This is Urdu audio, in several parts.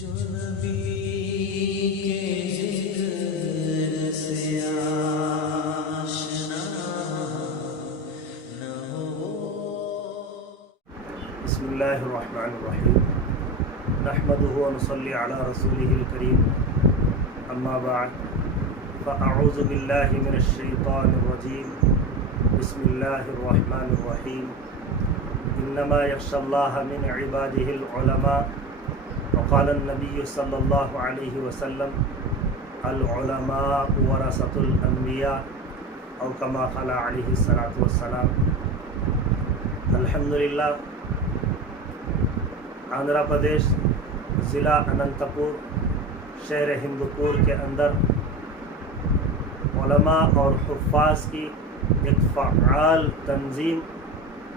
جو نبی کے ذکر سے آشنا نہ ہو۔ بسم اللہ الرحمن الرحیم نحمده ونصلی علی رسوله الکریم اما بعد فاعوذ باللہ من الشیطان الرجیم بسم اللہ الرحمن الرحیم انما یخشی اللہ من عباده العلماء وقال النبی صلی اللہ علیہ وسلم العلماء ورثۃ الانبیاء او کما قال علیہ الصلاۃ والسلام۔ الحمدللہ آندھرا پردیش ضلع اننت پور شہر ہندوپور کے اندر علماء اور حفاظ کی ایک فعال تنظیم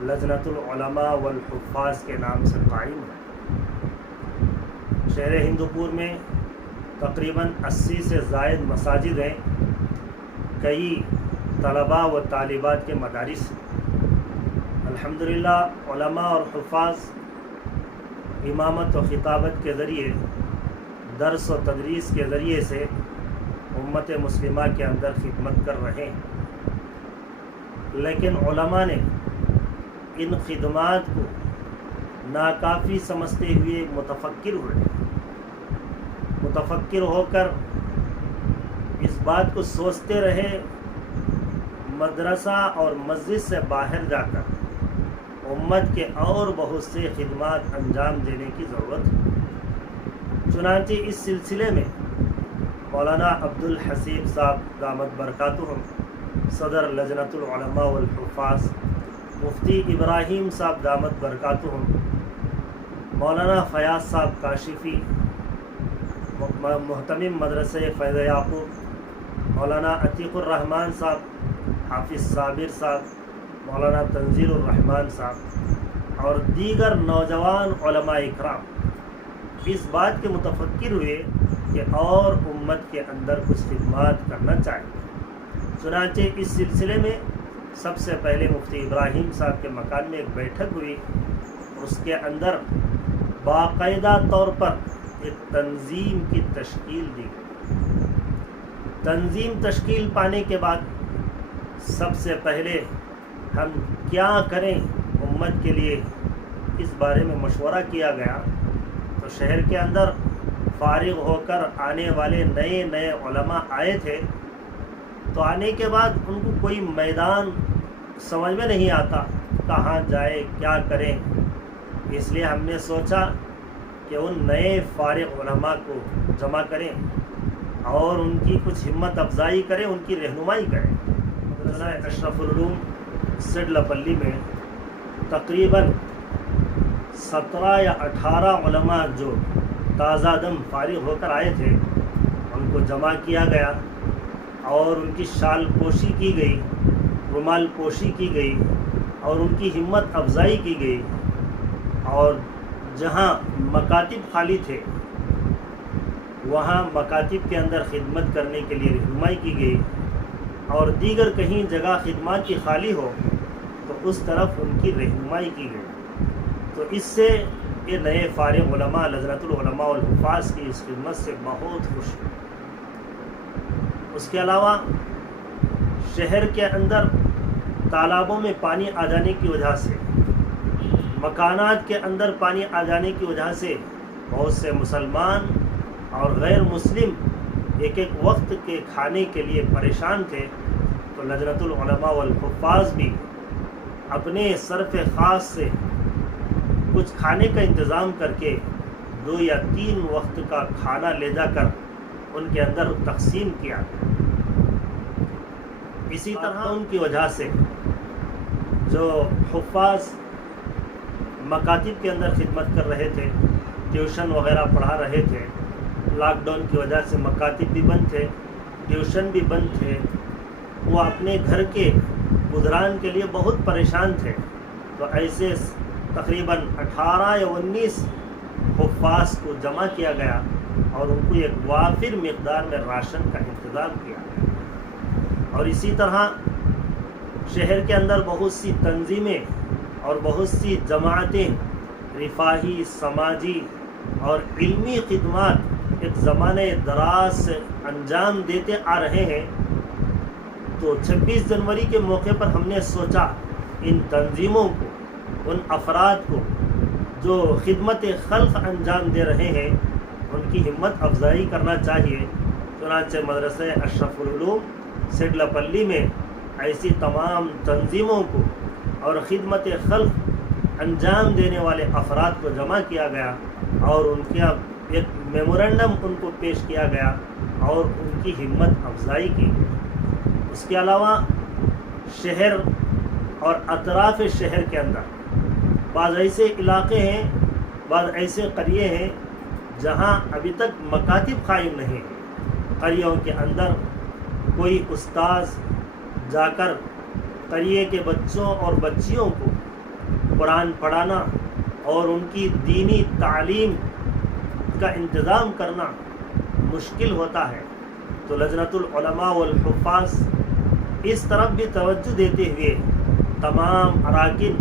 لجنۃ العلماء والحفاظ کے نام سے قائم ہے۔ شہر ہندوپور میں تقریباً 80 سے زائد مساجد ہیں، کئی طلباء و طالبات کے مدارس ہیں۔ الحمدللہ علماء اور حفاظ امامت و خطابت کے ذریعے، درس و تدریس کے ذریعے سے امت مسلمہ کے اندر خدمت کر رہے ہیں، لیکن علماء نے ان خدمات کو ناکافی سمجھتے ہوئے متفکر ہو کر اس بات کو سوچتے رہے مدرسہ اور مسجد سے باہر جا کر امت کے اور بہت سے خدمات انجام دینے کی ضرورت ہے۔ چنانچہ اس سلسلے میں مولانا عبدالحسیب صاحب دامت برکاتہم صدر لجنۃ العلماء والحفاظ، مفتی ابراہیم صاحب دامت برکاتہم، مولانا فیاض صاحب کاشفی محتمم مدرسہ فیض یعقوب، مولانا عتیق الرحمن صاحب، حافظ صابر صاحب، مولانا تنزیل الرحمن صاحب اور دیگر نوجوان علماء اکرام اس بات کے متفکر ہوئے کہ اور امت کے اندر کچھ خدمات کرنا چاہیے۔ چنانچہ اس سلسلے میں سب سے پہلے مفتی ابراہیم صاحب کے مکان میں ایک بیٹھک ہوئی، اس کے اندر باقاعدہ طور پر ایک تنظیم کی تشکیل دی گئی۔ تنظیم تشکیل پانے کے بعد سب سے پہلے ہم کیا کریں امت کے لیے، اس بارے میں مشورہ کیا گیا۔ تو شہر کے اندر فارغ ہو کر آنے والے نئے علماء آئے تھے، تو آنے کے بعد ان کو کوئی میدان سمجھ میں نہیں آتا، کہاں جائے کیا کریں۔ اس لیے ہم نے سوچا کہ ان نئے فارغ علماء کو جمع کریں اور ان کی کچھ ہمت افزائی کریں، ان کی رہنمائی کریں۔ مدرسہ اشرف العلوم سڈلپلی میں تقریباً 17 یا 18 علماء جو تازہ دم فارغ ہو کر آئے تھے، ان کو جمع کیا گیا اور ان کی شال پوشی کی گئی، رومال پوشی کی گئی اور ان کی ہمت افزائی کی گئی، اور جہاں مکاتب خالی تھے وہاں مکاتب کے اندر خدمت کرنے کے لیے رہنمائی کی گئی، اور دیگر کہیں جگہ خدمات کی خالی ہو تو اس طرف ان کی رہنمائی کی گئی۔ تو اس سے یہ نئے فارغ علماء لجنۃ العلماء والحفاظ کی اس خدمت سے بہت خوش ہیں۔ اس کے علاوہ شہر کے اندر تالابوں میں پانی آ جانے کی وجہ سے، مکانات کے اندر پانی آ جانے کی وجہ سے بہت سے مسلمان اور غیر مسلم ایک وقت کے کھانے کے لیے پریشان تھے۔ تو لجنۃ العلماء والحفاظ بھی اپنے صرف خاص سے کچھ کھانے کا انتظام کر کے 2 یا 3 وقت کا کھانا لے جا کر ان کے اندر تقسیم کیا۔ اسی طرح ان کی وجہ سے جو حفاظ مکاتب کے اندر خدمت کر رہے تھے، ٹیوشن وغیرہ پڑھا رہے تھے، لاک ڈاؤن کی وجہ سے مکاتب بھی بند تھے، ٹیوشن بھی بند تھے، وہ اپنے گھر کے گزران کے لیے بہت پریشان تھے۔ تو ایسے تقریباً 18 یا 19 حفاظ کو جمع کیا گیا اور ان کو ایک وافر مقدار میں راشن کا انتظام کیا گیا۔ اور اسی طرح شہر کے اندر بہت سی تنظیمیں اور بہت سی جماعتیں رفاہی، سماجی اور علمی خدمات ایک زمانے دراز سے انجام دیتے آ رہے ہیں، تو 26 جنوری کے موقع پر ہم نے سوچا ان تنظیموں کو، ان افراد کو جو خدمت خلق انجام دے رہے ہیں، ان کی ہمت افزائی کرنا چاہیے۔ چنانچہ مدرسہ اشرف العلوم سڈلپلی میں ایسی تمام تنظیموں کو اور خدمت خلق انجام دینے والے افراد کو جمع کیا گیا اور ان کا ایک میمورنڈم ان کو پیش کیا گیا اور ان کی ہمت افزائی کی۔ اس کے علاوہ شہر اور اطراف شہر کے اندر بعض ایسے علاقے ہیں، بعض ایسے قریے ہیں جہاں ابھی تک مکاتب قائم نہیں ہیں۔ قریوں کے اندر کوئی استاذ جا کر قریے کے بچوں اور بچیوں کو قرآن پڑھانا اور ان کی دینی تعلیم کا انتظام کرنا مشکل ہوتا ہے، تو لجنۃ العلماء والحفاظ اس طرف بھی توجہ دیتے ہوئے تمام اراکین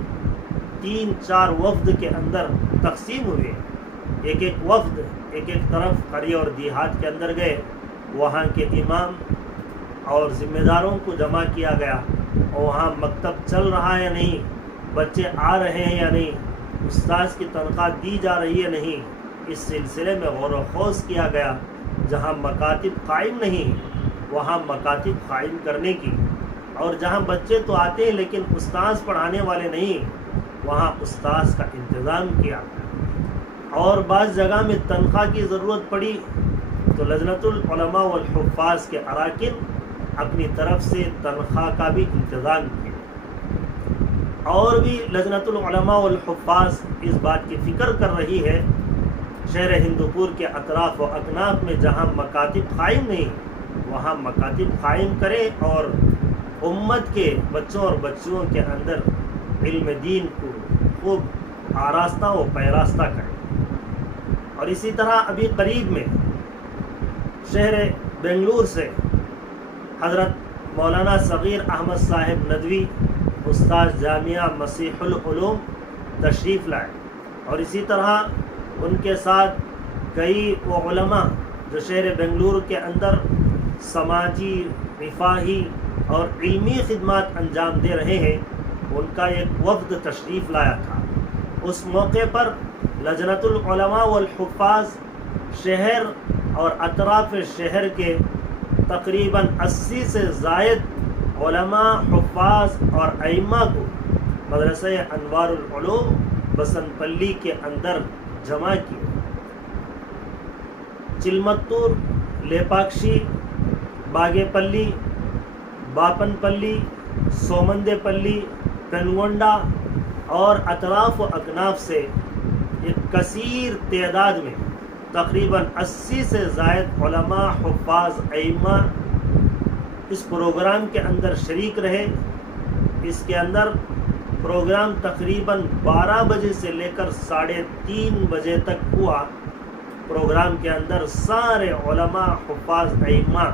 3-4 وفد کے اندر تقسیم ہوئے۔ ایک ایک وفد ایک ایک طرف قریہ اور دیہات کے اندر گئے، وہاں کے امام اور ذمہ داروں کو جمع کیا گیا، اور وہاں مکتب چل رہا ہے یا نہیں، بچے آ رہے ہیں یا نہیں، استاذ کی تنخواہ دی جا رہی ہے نہیں، اس سلسلے میں غور و خوض کیا گیا۔ جہاں مکاتب قائم نہیں وہاں مکاتب قائم کرنے کی، اور جہاں بچے تو آتے ہیں لیکن استاذ پڑھانے والے نہیں، وہاں استاذ کا انتظام کیا۔ اور بعض جگہ میں تنخواہ کی ضرورت پڑی تو لجنۃ العلماء والحفاظ کے اراکین اپنی طرف سے تنخواہ کا بھی انتظام کیا۔ اور بھی لجنۃ العلماء والحفاظ اس بات کی فکر کر رہی ہے شہر ہندوپور کے اطراف و اکناف میں جہاں مکاتب قائم نہیں وہاں مکاتب قائم کرے اور امت کے بچوں اور بچیوں کے اندر علم دین کو خوب آراستہ و پیراستہ کرے۔ اور اسی طرح ابھی قریب میں شہر بنگلور سے حضرت مولانا صغیر احمد صاحب ندوی استاذ جامعہ مسیح العلوم تشریف لائے، اور اسی طرح ان کے ساتھ کئی وہ علماء جو شہر بنگلور کے اندر سماجی، رفاہی اور علمی خدمات انجام دے رہے ہیں، ان کا ایک وفد تشریف لایا تھا۔ اس موقع پر لجنۃ العلماء والحفاظ شہر اور اطراف شہر کے تقریباً 80 سے زائد علماء، حفاظ اور ائمہ کو مدرسہ انوار العلوم بسنت پلی کے اندر جمع کیے۔ چلمتور، لیپاکشی، باگے پلی، باپن پلی، سومندے پلی، پنگونڈا اور اطراف و اکناف سے ایک کثیر تعداد میں تقریباً 80 سے زائد علماء، حفاظ، ائمہ اس پروگرام کے اندر شریک رہے۔ اس کے اندر پروگرام تقریباً 12 بجے سے لے کر 3:30 بجے تک ہوا۔ پروگرام کے اندر سارے علماء، حفاظ، ائمہ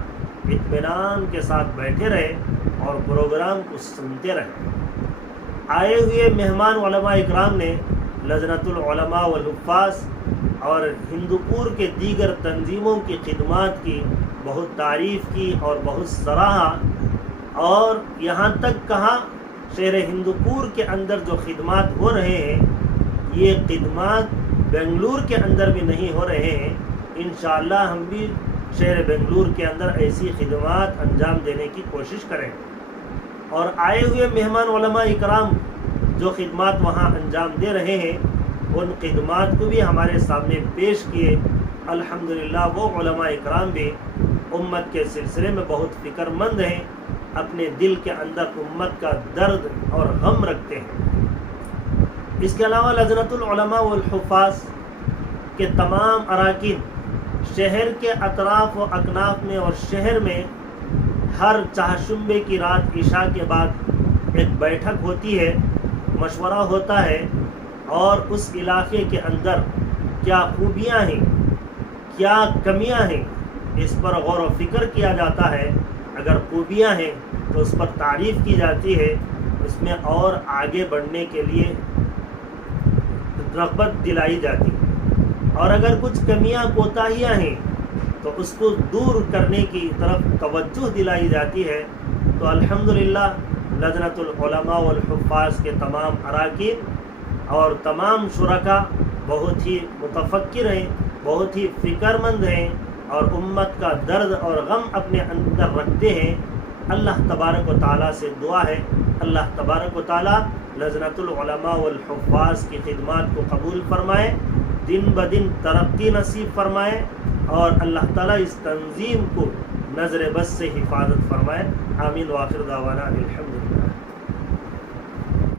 اطمینان کے ساتھ بیٹھے رہے اور پروگرام کو سنتے رہے۔ آئے ہوئے مہمان علماء اکرام نے لجنۃ العلماء والحفاظ اور ہندوپور کے دیگر تنظیموں کی خدمات کی بہت تعریف کی اور بہت سراہا، اور یہاں تک کہا شہر ہندوپور کے اندر جو خدمات ہو رہے ہیں یہ خدمات بنگلور کے اندر بھی نہیں ہو رہے ہیں، انشاءاللہ ہم بھی شہر بنگلور کے اندر ایسی خدمات انجام دینے کی کوشش کریں۔ اور آئے ہوئے مہمان علماء اکرام جو خدمات وہاں انجام دے رہے ہیں ان خدمات کو بھی ہمارے سامنے پیش کیے۔ الحمدللہ وہ علماء اکرام بھی امت کے سلسلے میں بہت فکر مند ہیں، اپنے دل کے اندر امت کا درد اور غم رکھتے ہیں۔ اس کے علاوہ لجنۃ العلماء والحفاظ کے تمام اراکین شہر کے اطراف و اکناف میں اور شہر میں ہر چہارشنبے کی رات عشاء کے بعد ایک بیٹھک ہوتی ہے، مشورہ ہوتا ہے، اور اس علاقے کے اندر کیا خوبیاں ہیں، کیا کمیاں ہیں، اس پر غور و فکر کیا جاتا ہے۔ اگر خوبیاں ہیں تو اس پر تعریف کی جاتی ہے، اس میں اور آگے بڑھنے کے لیے رغبت دلائی جاتی ہے، اور اگر کچھ کمیاں کوتاہیاں ہیں تو اس کو دور کرنے کی طرف توجہ دلائی جاتی ہے. تو الحمدللہ لجنۃ العلماء والحفاظ کے تمام اراکین اور تمام شرکاء بہت ہی متفکر ہیں، بہت ہی فکر مند ہیں اور امت کا درد اور غم اپنے اندر رکھتے ہیں. اللہ تبارک و تعالیٰ سے دعا ہے اللہ تبارک و تعالیٰ لجنۃ العلماء والحفاظ کی خدمات کو قبول فرمائے، دن بدن ترقی نصیب فرمائے اور اللہ تعالیٰ اس تنظیم کو نظر بد سے حفاظت فرمائے. آمین. وآخر دعوانا الحمد